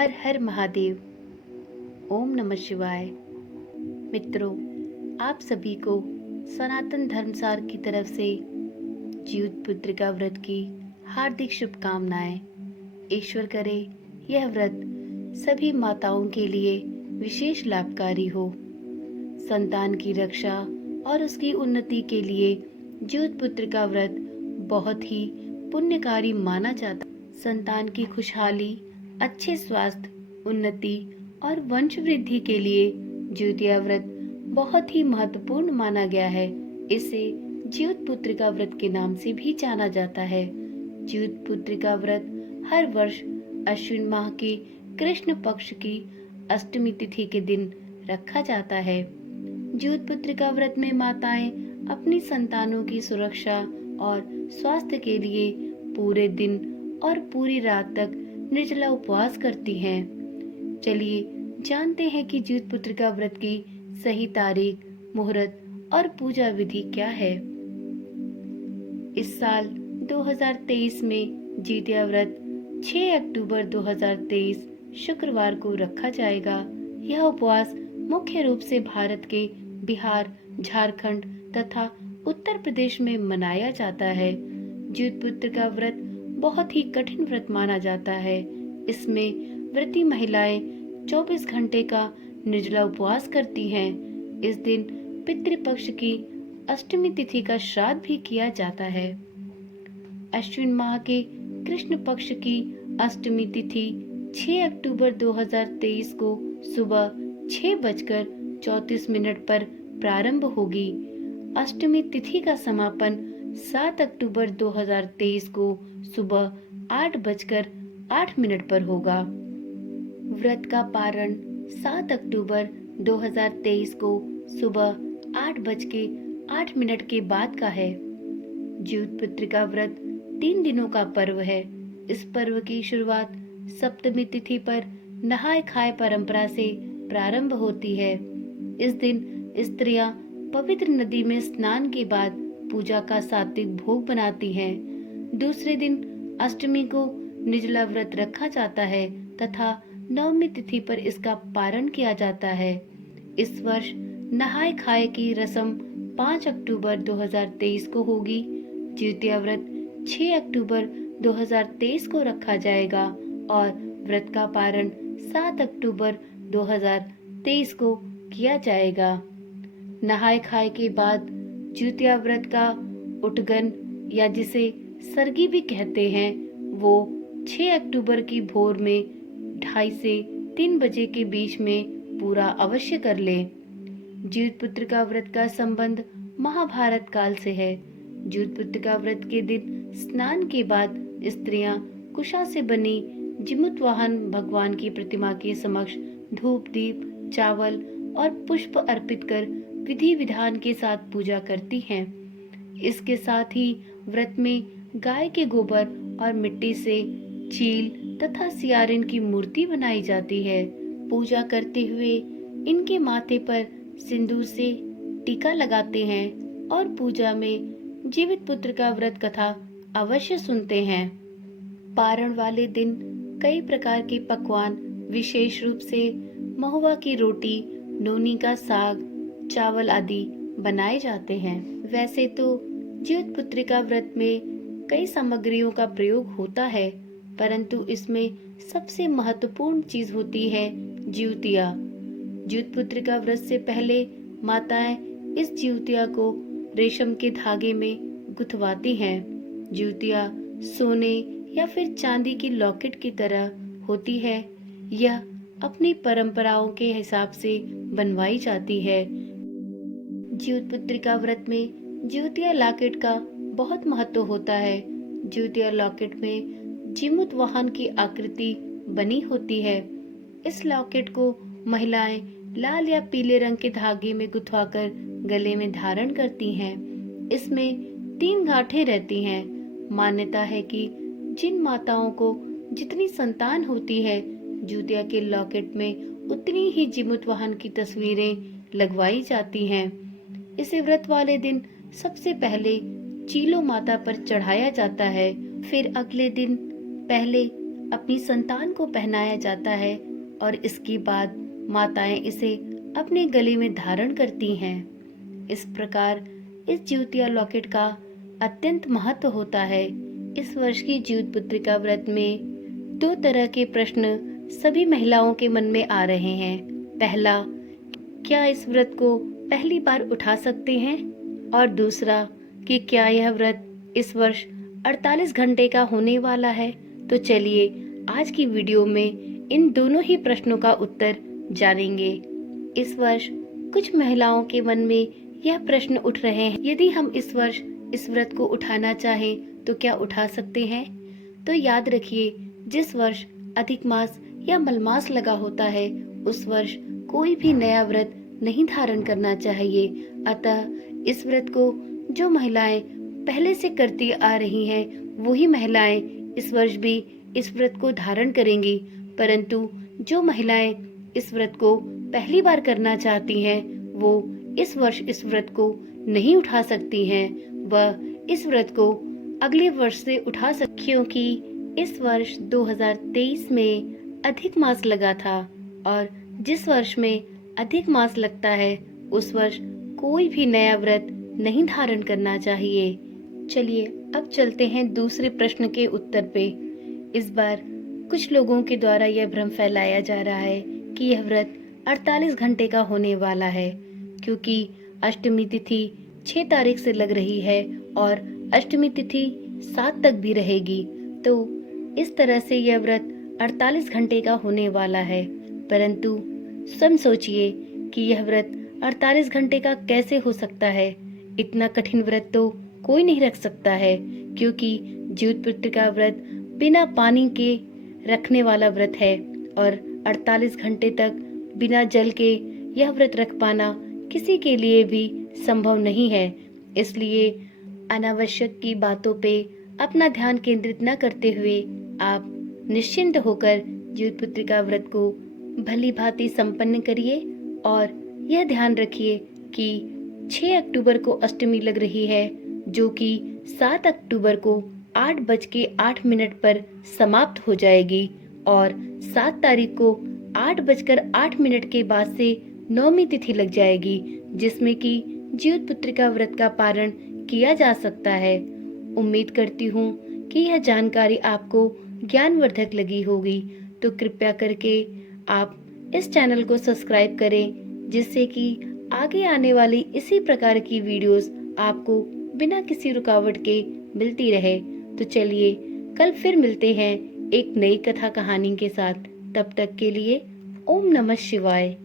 हर हर महादेव। ओम नमः शिवाय। मित्रों, आप सभी को सनातन धर्मसार की तरफ से जीवित पुत्रिका व्रत की हार्दिक शुभकामनाएं। ईश्वर करे यह व्रत सभी माताओं के लिए विशेष लाभकारी हो। संतान की रक्षा और उसकी उन्नति के लिए जीवित पुत्रिका व्रत बहुत ही पुण्यकारी माना जाता है। संतान की खुशहाली, अच्छे स्वास्थ्य, उन्नति और वंश वृद्धि के लिए ज्योतिया व्रत बहुत ही महत्वपूर्ण माना गया है। इसे ज्योत पुत्रिका व्रत के नाम से भी जाना जाता है। ज्योत पुत्रिका व्रत हर वर्ष अश्विन माह के कृष्ण पक्ष की अष्टमी तिथि के दिन रखा जाता है। ज्योत पुत्रिका व्रत में माताएं अपनी संतानों की सुरक्षा और स्वास्थ्य के लिए पूरे दिन और पूरी रात तक निर्जला उपवास करती हैं। चलिए जानते हैं कि ज्योत पुत्रिका व्रत की सही तारीख, मुहूर्त और पूजा विधि क्या है। इस साल 2023 में ज्योतिया व्रत 6 अक्टूबर 2023 शुक्रवार को रखा जाएगा। यह उपवास मुख्य रूप से भारत के बिहार, झारखंड तथा उत्तर प्रदेश में मनाया जाता है। ज्योत पुत्रिका व्रत बहुत ही कठिन व्रत माना जाता है। इसमें व्रती महिलाएं 24 घंटे का निर्जला उपवास करती हैं। इस दिन पितृपक्ष की अष्टमी तिथि का श्राद्ध भी किया जाता है। अश्विन माह के कृष्ण पक्ष की अष्टमी तिथि 6 अक्टूबर 2023 को सुबह 6:34 पर प्रारंभ होगी। अष्टमी तिथि का समापन 7 अक्टूबर 2023 को सुबह 8:08 पर होगा। व्रत का पारण 7 अक्टूबर 2023 को सुबह 8:08 के बाद का है। ज्योत पुत्रिका व्रत 3 दिनों का पर्व है। इस पर्व की शुरुआत सप्तमी तिथि पर नहाय खाए परंपरा से प्रारंभ होती है। इस दिन स्त्रियां पवित्र नदी में स्नान के बाद पूजा का सात्विक भोग बनाती हैं। दूसरे दिन अष्टमी को निर्जला व्रत रखा जाता है तथा नवमी तिथि पर इसका पारण किया जाता है। इस वर्ष नहाय खाए की रस्म 5 अक्टूबर 2023 को होगी। ज्योतिया व्रत 6 अक्टूबर 2023 को रखा जाएगा और व्रत का पारण 7 अक्टूबर 2023 को किया जाएगा। नहाय खाए के बाद ज्योतिया व्रत का उठगन या जिसे सरगी भी कहते हैं, वो 6 अक्टूबर की भोर में 2:30 से 3 बजे के बीच में पूरा अवश्य कर ले। ज्योत पुत्रिका व्रत का संबंध महाभारत काल से है। ज्योत पुत्रिका व्रत के दिन स्नान के बाद स्त्रियां कुशा से बनी जीमूत वाहन भगवान की प्रतिमा के समक्ष धूप, दीप, चावल और पुष्प अर्पित कर विधि विधान के साथ पूजा करती हैं। इसके साथ ही व्रत में गाय के गोबर और मिट्टी से चील तथा सियारिन की मूर्ति बनाई जाती है। पूजा करते हुए इनके माथे पर सिंदूर से टीका लगाते हैं और पूजा में जीवित पुत्र का व्रत कथा अवश्य सुनते हैं। पारण वाले दिन कई प्रकार के पकवान, विशेष रूप से महुआ की रोटी, नोनी का साग, चावल आदि बनाए जाते हैं। वैसे तो ज्योत पुत्रिका व्रत में कई सामग्रियों का प्रयोग होता है, परंतु इसमें सबसे महत्वपूर्ण चीज होती है ज्योतिया। ज्योत पुत्रिका व्रत से पहले माताएं इस ज्योतिया को रेशम के धागे में गुथवाती हैं। ज्योतिया सोने या फिर चांदी की लॉकेट की तरह होती है। यह अपनी परंपराओं के हिसाब से बनवाई जाती है। ज्योत पुत्रिका व्रत में ज्योतिया लॉकेट का बहुत महत्व होता है। ज्योतिया लॉकेट में जीमूत वाहन की आकृति बनी होती है। इस लॉकेट को महिलाएं लाल या पीले रंग के धागे में गुथवाकर गले में धारण करती हैं। इसमें 3 गांठें रहती हैं। मान्यता है कि जिन माताओं को जितनी संतान होती है, ज्योतिया के लॉकेट में उतनी ही जीमूत वाहन की तस्वीरें लगवाई जाती हैं। इसे व्रत वाले दिन सबसे पहले चीलो माता पर चढ़ाया जाता है। फिर अगले दिन पहले अपनी संतान को पहनाया जाता है और इसके बाद माताएं इसे अपने गले में धारण करती हैं। इस प्रकार इस ज्योतिया लॉकेट का अत्यंत महत्व होता है। इस वर्ष की ज्योत पुत्रिका व्रत में 2 तरह के प्रश्न सभी महिलाओं के मन में आ रहे हैं। पहला, क्या इस व्रत को पहली बार उठा सकते हैं? और दूसरा कि क्या यह व्रत इस वर्ष 48 घंटे का होने वाला है? तो चलिए आज की वीडियो में इन दोनों ही प्रश्नों का उत्तर जानेंगे। इस वर्ष कुछ महिलाओं के मन में यह प्रश्न उठ रहे हैं, यदि हम इस वर्ष इस व्रत को उठाना चाहें तो क्या उठा सकते हैं? तो याद रखिए, जिस वर्ष अधिक मास या मलमास लगा होता है उस वर्ष कोई भी नया व्रत नहीं धारण करना चाहिए। अतः इस व्रत को जो महिलाएं पहले से करती आ रही हैं वही महिलाएं इस वर्ष भी इस व्रत को धारण करेंगी। परंतु जो महिलाएं इस व्रत को पहली बार करना चाहती हैं वो इस वर्ष इस व्रत को नहीं उठा सकती हैं। वह इस व्रत को अगले वर्ष से उठा सकती, क्योंकि इस वर्ष 2023 में अधिक मास लगा था और जिस वर्ष में अधिक मास लगता है उस वर्ष कोई भी नया व्रत नहीं धारण करना चाहिए। चलिए अब चलते हैं दूसरे प्रश्न के उत्तर पे। इस बार कुछ लोगों के द्वारा यह भ्रम फैलाया जा रहा है कि यह व्रत 48 घंटे का होने वाला है, क्योंकि अष्टमी तिथि 6 तारीख से लग रही है और अष्टमी तिथि 7 तक भी रहेगी। तो इस तरह से यह व्रत 48 घंटे का होने वाला है। परंतु स्वयं सोचिए कि यह व्रत 48 घंटे का कैसे हो सकता है। इतना कठिन व्रत तो कोई नहीं रख सकता है, क्योंकि ज्योत पुत्रिका व्रत बिना पानी के रखने वाला व्रत है और 48 घंटे तक बिना जल के यह व्रत रख पाना किसी के लिए भी संभव नहीं है। इसलिए अनावश्यक की बातों पे अपना ध्यान केंद्रित न करते हुए आप निश्चिंत होकर ज्योत पुत्रिका व्रत को भली भांति संपन्न करिए और यह ध्यान रखिए कि 6 अक्टूबर को अष्टमी लग रही है, जो कि 7 अक्टूबर को 8:08 पर समाप्त हो जाएगी और 7 तारीख को 8:08 के बाद से नौमी तिथि लग जाएगी, जिसमें कि ज्योत पुत्रिका व्रत का पारण किया जा सकता है। उम्मीद करती हूँ कि यह जानकारी आपको ज्ञानवर्धक लगी होगी, तो कृपया करके आप इस चैनल को सब्सक्राइब करें, जिससे कि आगे आने वाली इसी प्रकार की वीडियोस आपको बिना किसी रुकावट के मिलती रहे। तो चलिए कल फिर मिलते हैं एक नई कथा कहानी के साथ। तब तक के लिए ओम नमः शिवाय।